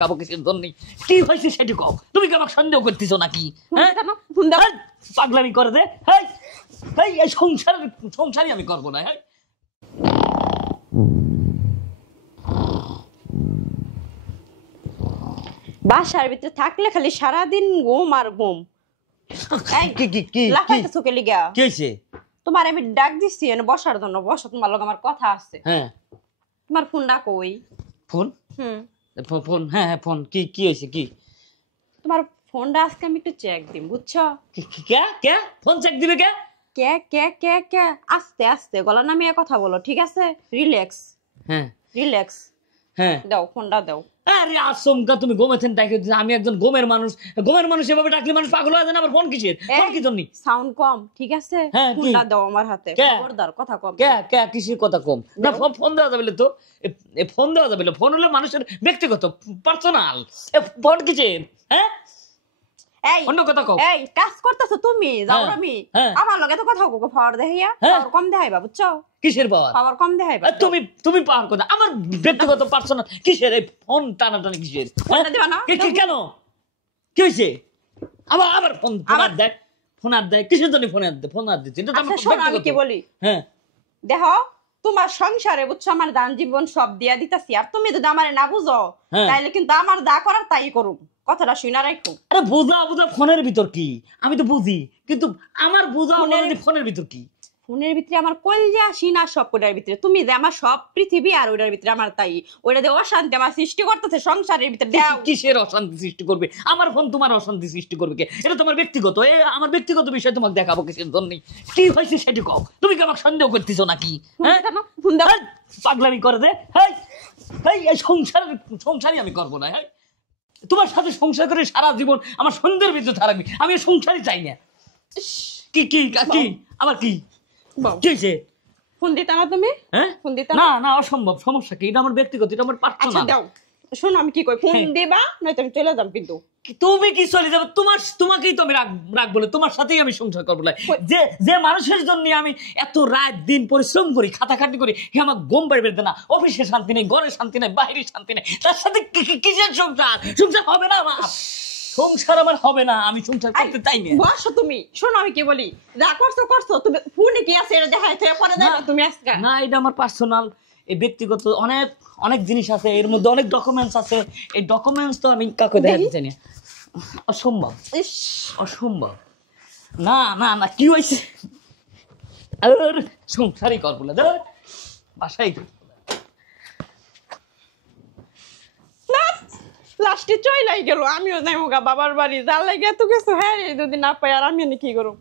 কাবো কিসের জন্য কি হয়েছে সেটি কও। তুমি কি আমাকে সন্দেহ করতেছো নাকি? হ্যাঁ পাগলামি করে দে। এই সংসারই আমি করবো না। হ্যাঁ বাসার ভিতরে থাকলে খালি সারাদিন ঘুম আর ঘুম। লাফাইতেছো কে লিগা? কি হয়েছে? তোমার আমি ডাক দিচ্ছি বসার জন্য, বসো, তোমার লগে আমার কথা আছে। হ্যাঁ তোমার ফোন না কই? ফোন? ফোন হ্যাঁ হ্যাঁ ফোন কি হয়েছে? কি তোমার ফোনটা আজকে আমি একটু চেক দিম, বুঝছো? কে কে ফোন চেক দিবে? কে কে কে কে কে আস্তে আস্তে গলা নামিয়ে কথা বলো, ঠিক আছে? রিল্যাক্স। হ্যাঁ রিল্যাক্স। হ্যাঁ দাও ফোনটা দাও। আরে আসমকা তুমি ঘুমেছেন ডাকে, আমি একজন ঘুমের মানুষ এভাবে ডাকলে মানুষ পাগল হয়ে যায় না। আমার ফোন কিসের? ফোন কি জন্য? সাউন্ড কম, ঠিক আছে? হ্যাঁ ফোনটা দাও আমার হাতে। খবরদার কথা কম। কে কে কিসের কথা কম? না ফোন দেওয়া যাবে তো? ফোন দেওয়া যাবে? ফোন হলো মানুষের ব্যক্তিগত পার্সোনাল। ফোন কিসের? হ্যাঁ এই অন্য কথা কও। এই কাজ করতেছো তুমি, যাও আমি আমার লগে তো কথা কও, পাওয়ার দেখাইয়া পাওয়ার কম দেখাইবা, বুঝছো? কিসের পাওয়ার? পাওয়ার কম দেখাইবা। তুমি পাওয়ার কথা আমার ব্যক্তিগত পার্সোনাল কিসের? এই ফোন টানাটানি কিসের? ফোনটা দিবা না? কেন কি হইছে? আবার ফোন আর দেখ, ফোন আর দেখ কিসের জন্য? ফোন আর দিচ্ছি এটা তো আমার শোনো আমি কি বলি। হ্যাঁ দেখো তোমার সংসারে, বুঝছো, আমার দান জীবন সব দিয়া দিতাছি, আর তুমি যদি আমারে না বুঝো তাইলে কিন্তু আমার দা করার তাই করুম। কথাটা শুনা রাখো। আরে বুঝা ফোনের ভিতর কি? আমি তো বুঝি, কিন্তু আমার বুঝা ফোনের ভিতর কি? ফোনের ভিতরে আমার কলজা সিনা সব ওটার ভিতরে, তুমি যে আমার সব পৃথিবী, আর ওটার ভিতরে আমার তাই। ওটা দিয়ে অশান্তি আমার সৃষ্টি করতেছে সংসারের ভিতরে। কিসের অশান্তি সৃষ্টি করবে? আমার ফোন তোমার অশান্তি সৃষ্টি করবে কে? এটা তোমার ব্যক্তিগত। আমার ব্যক্তিগত বিষয় তোমাকে দেখাবো কিসের জন্য? কি হয়েছে সেটি কও। তুমি কি আমাকে সন্দেহ করতেছো নাকি? পাগলামি করে দে। এই সংসারই আমি করবো না। হ্যাঁ তোমার সাথে সংসার করে সারা জীবন আমার সন্ধ্যের ভিতরে থাকবি, আমি সংসারই চাই না। কি কি কি আবার কি হয়েছে? ফোন দিতা না তুমি? হ্যাঁ ফোন দিতা না? না অসম্ভব। সমস্যা কি? এটা আমার ব্যক্তিগত, এটা আমার পার্সোনাল। দাও শোনো আমি কি কই, ফোন দিবা নয়তো আমি চলে যাব। কিন্তু তুমি কি চলে যাবে? তোমাকেই তো আমি রাখ বলে, তোমার সাথেই আমি সংসার করবো। যে মানুষের জন্য আমি এত রাত দিন পরিশ্রম করি, খাটাখাটি করি, আমার ঘুম পাইবে না, অফিসে শান্তি নেই, ঘরে শান্তি নেই, বাইরে শান্তি নেই, তার সাথে কিসের সংসার হবে না আমার। সংসার আমার হবে না, আমি সংসার করতে চাই না। বসো তুমি, শোনো আমি কি বলি। যা করছো তুমি ফোনে কি আছে এটা দেখাই থেকে পরে দাও তুমি আজকে। না এটা আমার পার্সোনাল, এই ব্যক্তিগত অনেক জিনিস আছে, এর মধ্যে অনেক ডকুমেন্টস আছে। এই ডকুমেন্টস তো আমি কাউকে দেখাতে চাই না। অসম্ভব, অসম্ভব। না না না কি হয়েছে? সংসারই করবো না, বাসাই লাস্টে চইলাই গেল। আমিও যাইমু গা বাবার বাড়ি, যার লাগে এত কিছু। হ্যাঁ এই দুদিন না পাই, আর আমি কি করব?